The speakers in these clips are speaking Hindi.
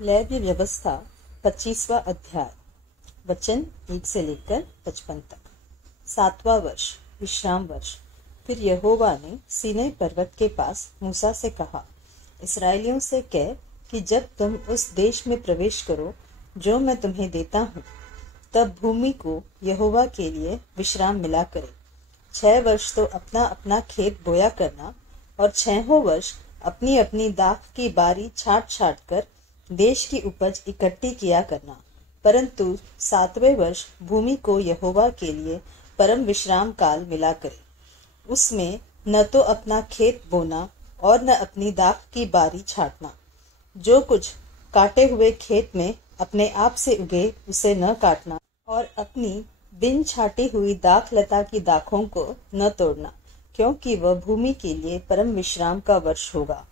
लैव्य व्यवस्था 25वां अध्याय। वचन 1 से लेकर 55 तक। 7वां वर्ष, विश्राम वर्ष। फिर यहोवा ने सीनै पर्वत के पास मूसा से कहा, इसराइलियों से कह कि जब तुम उस देश में प्रवेश करो जो मैं तुम्हें देता हूँ, तब भूमि को यहोवा के लिए विश्राम मिला करे। 6 वर्ष तो अपना अपना खेत बोया करना, और 6हों वर्ष अपनी अपनी दाख की बारी छाट छाट कर देश की उपज इकट्ठी किया करना। परंतु 7वें वर्ष भूमि को यहोवा के लिए परम विश्राम काल मिला करे। उसमें न तो अपना खेत बोना और न अपनी दाख की बारी छाटना। जो कुछ काटे हुए खेत में अपने आप से उगे उसे न काटना, और अपनी बिन छाटी हुई दाख लता की दाखों को न तोड़ना, क्योंकि वह भूमि के लिए परम विश्राम का वर्ष होगा।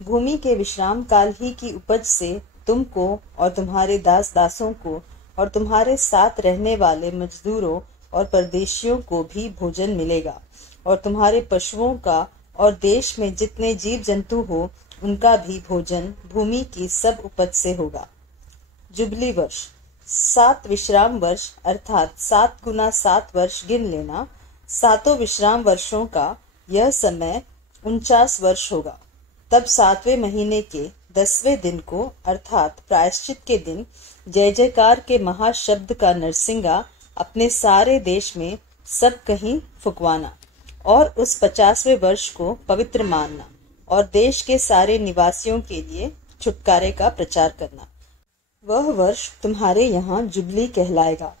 भूमि के विश्राम काल ही की उपज से तुमको और तुम्हारे दास दासों को और तुम्हारे साथ रहने वाले मजदूरों और परदेशियों को भी भोजन मिलेगा, और तुम्हारे पशुओं का और देश में जितने जीव जंतु हो उनका भी भोजन भूमि की सब उपज से होगा। जुबली वर्ष 7 विश्राम वर्ष अर्थात 7 गुना 7 वर्ष गिन लेना। 7 विश्राम वर्षों का यह समय 49 वर्ष होगा। तब 7वें महीने के 10वें दिन को अर्थात प्रायश्चित के दिन जय जयकार के महाशब्द का नरसिंगा अपने सारे देश में सब कहीं फुकवाना, और उस 50वें वर्ष को पवित्र मानना, और देश के सारे निवासियों के लिए छुटकारे का प्रचार करना। वह वर्ष तुम्हारे यहाँ जुबली कहलाएगा।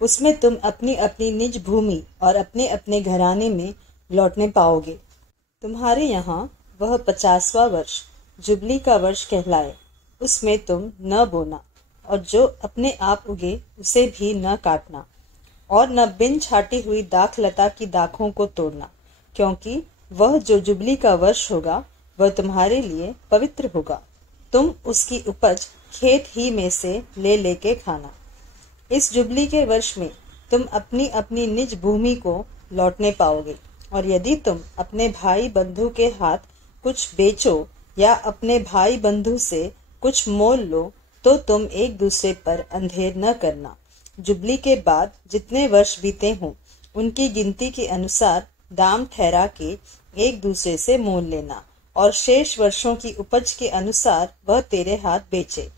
उसमें तुम अपनी अपनी निज भूमि और अपने अपने घराने में लौटने पाओगे। तुम्हारे यहाँ वह 50वां वर्ष जुबली का वर्ष कहलाए। उसमें तुम न बोना, और जो अपने आप उगे उसे भी न काटना, और न बिन छाटी हुई दाख लता की दाखों को तोड़ना, क्योंकि वह जो जुबली का वर्ष होगा वह तुम्हारे लिए पवित्र होगा। तुम उसकी उपज खेत ही में से ले लेके खाना। इस जुबली के वर्ष में तुम अपनी अपनी निज भूमि को लौटने पाओगे, और यदि तुम अपने भाई बंधु के हाथ कुछ बेचो या अपने भाई बंधु से कुछ मोल लो, तो तुम एक दूसरे पर अंधेर न करना। जुबली के बाद जितने वर्ष बीते हों उनकी गिनती के अनुसार दाम ठहरा के एक दूसरे से मोल लेना, और शेष वर्षों की उपज के अनुसार वह तेरे हाथ बेचे।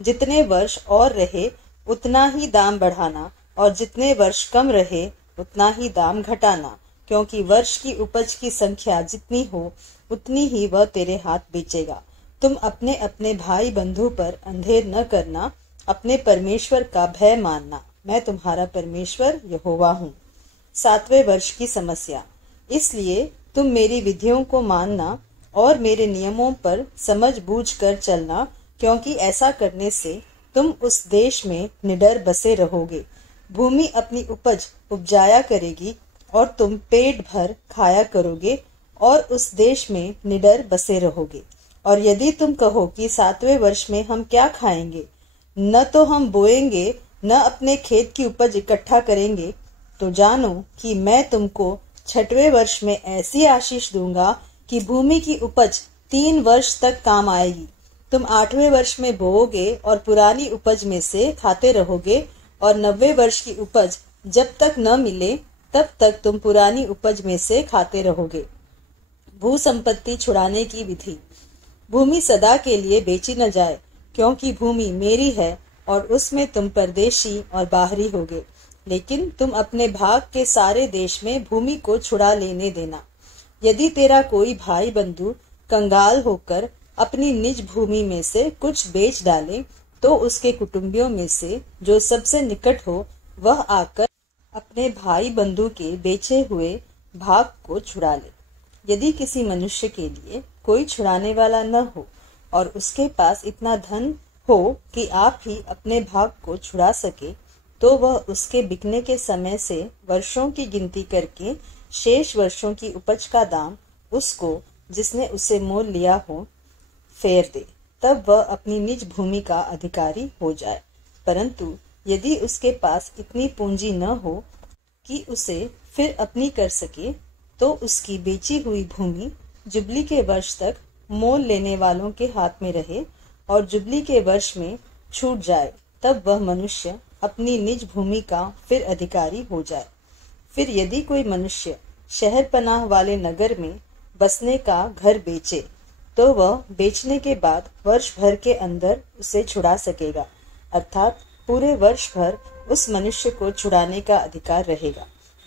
जितने वर्ष और रहे उतना ही दाम बढ़ाना, और जितने वर्ष कम रहे उतना ही दाम घटाना, क्योंकि वर्ष की उपज की संख्या जितनी हो उतनी ही वह तेरे हाथ बेचेगा। तुम अपने अपने भाई बंधु पर अंधेर न करना, अपने परमेश्वर का भय मानना। मैं तुम्हारा परमेश्वर यहोवा हूँ। 7वें वर्ष की समस्या। इसलिए तुम मेरी विधियों को मानना और मेरे नियमों पर समझ बूझ कर चलना, क्योंकि ऐसा करने से तुम उस देश में निडर बसे रहोगे। भूमि अपनी उपज उपजाया करेगी और तुम पेट भर खाया करोगे और उस देश में निडर बसे रहोगे। और यदि तुम कहो कि 7वें वर्ष में हम क्या खाएंगे, न तो हम बोएंगे न अपने खेत की उपज इकट्ठा करेंगे, तो जानो कि मैं तुमको 6वें वर्ष में ऐसी आशीष दूंगा कि भूमि की उपज 3 वर्ष तक काम आएगी। तुम 8वें वर्ष में बोओगे और पुरानी उपज में से खाते रहोगे, और 90वें वर्ष की उपज जब तक न मिले तब तक तुम पुरानी उपज में से खाते रहोगे। भू संपत्ति छुड़ाने की विधि। भूमि सदा के लिए बेची न जाए, क्योंकि भूमि मेरी है और उसमें तुम परदेशी और बाहरी होगे। लेकिन तुम अपने भाग के सारे देश में भूमि को छुड़ा लेने देना। यदि तेरा कोई भाई बंधु कंगाल होकर अपनी निज भूमि में से कुछ बेच डाले, तो उसके कुटुंबियों में से जो सबसे निकट हो वह आकर अपने भाई बंधु के बेचे हुए भाग को छुड़ा ले। यदि किसी मनुष्य के लिए कोई छुड़ाने वाला न हो और उसके पास इतना धन हो कि आप ही अपने भाग को छुड़ा सके, तो वह उसके बिकने के समय से वर्षों की गिनती करके शेष वर्षों की उपज का दाम उसको जिसने उसे मोल लिया हो फेर दे। तब वह अपनी निज भूमि का अधिकारी हो जाए। परंतु यदि उसके पास इतनी पूंजी न हो कि उसे फिर अपनी कर सके, तो उसकी बेची हुई भूमि जुबली के वर्ष तक मोल लेने वालों के हाथ में रहे, और जुबली के वर्ष में छूट जाए, तब वह मनुष्य अपनी निज भूमि का फिर अधिकारी हो जाए। फिर यदि कोई मनुष्य शहर पनाह वाले नगर में बसने का घर बेचे, तो वह बेचने के बाद वर्ष भर के अंदर उसे छुड़ा सकेगा, अर्थात पूरे वर्ष भर उस मनुष्य को छुड़ाने का अधिकार रहेगा।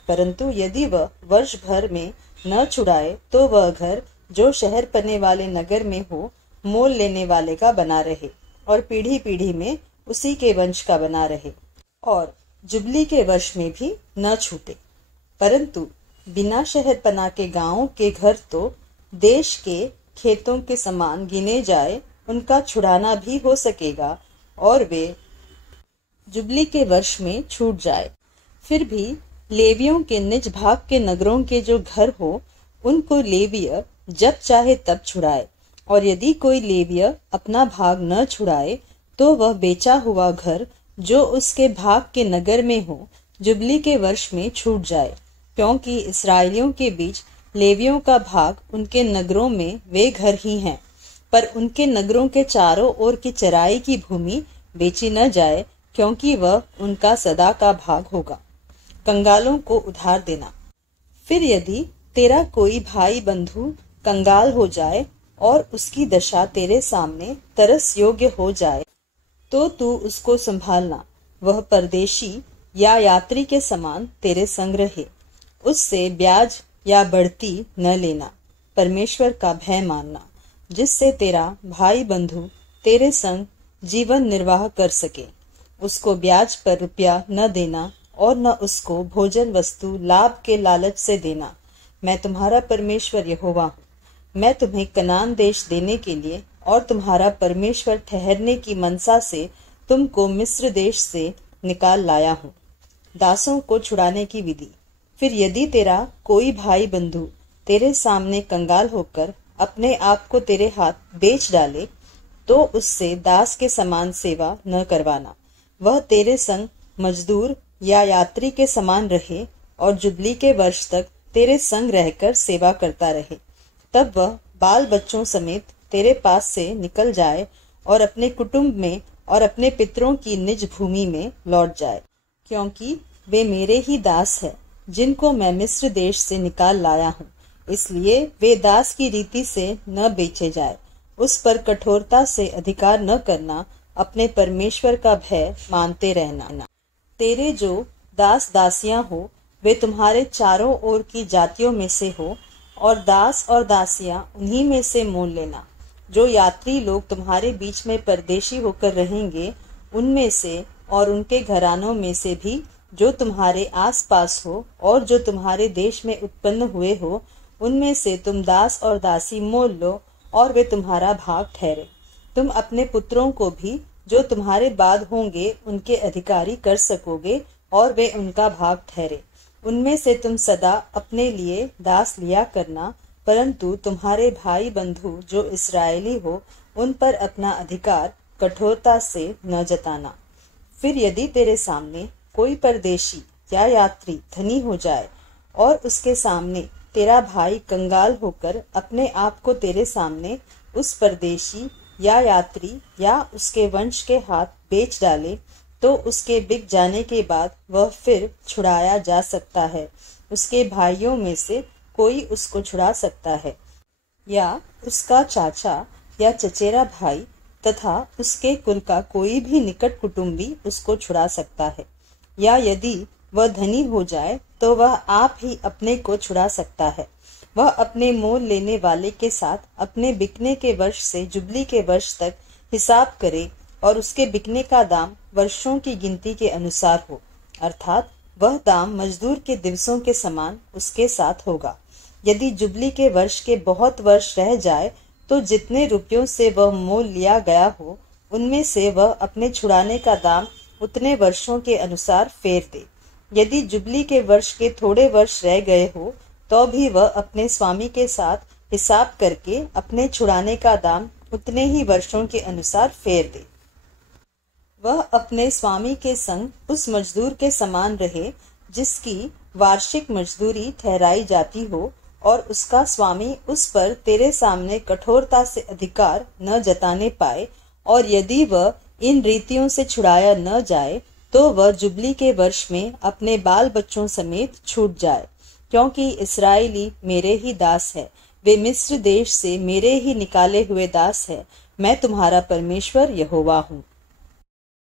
परंतु यदि वह वर्ष भर में न छुड़ाए, तो वह घर जो शहर पने वाले नगर में हो मोल लेने वाले का बना रहे और पीढ़ी पीढ़ी में उसी के वंश का बना रहे, और जुबली के वर्ष में भी न छूटे। परंतु बिना शहर पना के गांवों के घर तो देश के खेतों के समान गिने जाए, उनका छुड़ाना भी हो सकेगा और वे जुबली के वर्ष में छूट जाए। फिर भी लेवियों के निज भाग के नगरों के जो घर हो, उनको लेविय जब चाहे तब छुड़ाए, और यदि कोई लेविय अपना भाग न छुड़ाए, तो वह बेचा हुआ घर जो उसके भाग के नगर में हो जुबली के वर्ष में छूट जाए, क्योंकि इस्राएलियों के बीच लेवियों का भाग उनके नगरों में वे घर ही हैं, पर उनके नगरों के चारों ओर की चराई की भूमि बेची न जाए, क्योंकि वह उनका सदा का भाग होगा। कंगालों को उधार देना। फिर यदि तेरा कोई भाई बंधु कंगाल हो जाए और उसकी दशा तेरे सामने तरस योग्य हो जाए, तो तू उसको संभालना, वह परदेशी या यात्री के समान तेरे संग रहे। उससे ब्याज या बढ़ती न लेना, परमेश्वर का भय मानना, जिससे तेरा भाई बंधु तेरे संग जीवन निर्वाह कर सके। उसको ब्याज पर रुपया न देना और न उसको भोजन वस्तु लाभ के लालच से देना। मैं तुम्हारा परमेश्वर यहोवा हूँ। मैं तुम्हें कनान देश देने के लिए और तुम्हारा परमेश्वर ठहरने की मनसा से तुमको मिस्र देश से निकाल लाया हूँ। दासों को छुड़ाने की विधि। फिर यदि तेरा कोई भाई बंधु तेरे सामने कंगाल होकर अपने आप को तेरे हाथ बेच डाले, तो उससे दास के समान सेवा न करवाना। वह तेरे संग मजदूर या यात्री के समान रहे और जुबली के वर्ष तक तेरे संग रहकर सेवा करता रहे। तब वह बाल बच्चों समेत तेरे पास से निकल जाए और अपने कुटुंब में और अपने पितरों की निज भूमि में लौट जाए, क्योंकि वे मेरे ही दास हैं, जिनको मैं मिस्र देश से निकाल लाया हूँ। इसलिए वे दास की रीति से न बेचे जाए। उस पर कठोरता से अधिकार न करना, अपने परमेश्वर का भय मानते रहना। तेरे जो दास दासियां हो, वे तुम्हारे चारों ओर की जातियों में से हो, और दास और दासियां उन्हीं में से मोल लेना। जो यात्री लोग तुम्हारे बीच में परदेशी होकर रहेंगे, उनमें से और उनके घरानों में से भी जो तुम्हारे आस पास हो और जो तुम्हारे देश में उत्पन्न हुए हो, उनमें से तुम दास और दासी मोल लो और वे तुम्हारा भाग ठहरे। तुम अपने पुत्रों को भी जो तुम्हारे बाद होंगे उनके अधिकारी कर सकोगे और वे उनका भाग ठहरे। उनमें से तुम सदा अपने लिए दास लिया करना, परंतु तुम्हारे भाई बंधु जो इस्राएली हो, उन पर अपना अधिकार कठोरता से न जताना। फिर यदि तेरे सामने कोई परदेशी या यात्री धनी हो जाए और उसके सामने तेरा भाई कंगाल होकर अपने आप को तेरे सामने उस परदेशी या यात्री या उसके वंश के हाथ बेच डाले, तो उसके बिक जाने के बाद वह फिर छुड़ाया जा सकता है। उसके भाइयों में से कोई उसको छुड़ा सकता है, या उसका चाचा या चचेरा भाई तथा उसके कुल का कोई भी निकट कुटुंबी उसको छुड़ा सकता है। या यदि वह धनी हो जाए तो वह आप ही अपने को छुड़ा सकता है। वह अपने मोल लेने वाले के साथ अपने बिकने के वर्ष से जुबली के वर्ष तक हिसाब करे, और उसके बिकने का दाम वर्षों की गिनती के अनुसार हो, अर्थात वह दाम मजदूर के दिवसों के समान उसके साथ होगा। यदि जुबली के वर्ष के बहुत वर्ष रह जाए, तो जितने रुपयों से वह मोल लिया गया हो, उनमें से वह अपने छुड़ाने का दाम उतने वर्षों के अनुसार फेर दे। यदि जुबली के वर्ष के थोड़े वर्ष रह गए हो, तो भी वह अपने स्वामी के साथ हिसाब करके अपने छुड़ाने का दाम उतने ही वर्षों के अनुसार फेर दे। वह अपने स्वामी के संग उस मजदूर के समान रहे जिसकी वार्षिक मजदूरी ठहराई जाती हो, और उसका स्वामी उस पर तेरे सामने कठोरता से अधिकार न जताने पाए और यदि वह इन रीतियों से छुड़ाया न जाए तो वह जुबली के वर्ष में अपने बाल बच्चों समेत छूट जाए, क्योंकि इस्राएली मेरे ही दास है, वे मिस्र देश से मेरे ही निकाले हुए दास है। मैं तुम्हारा परमेश्वर यहोवा हूँ।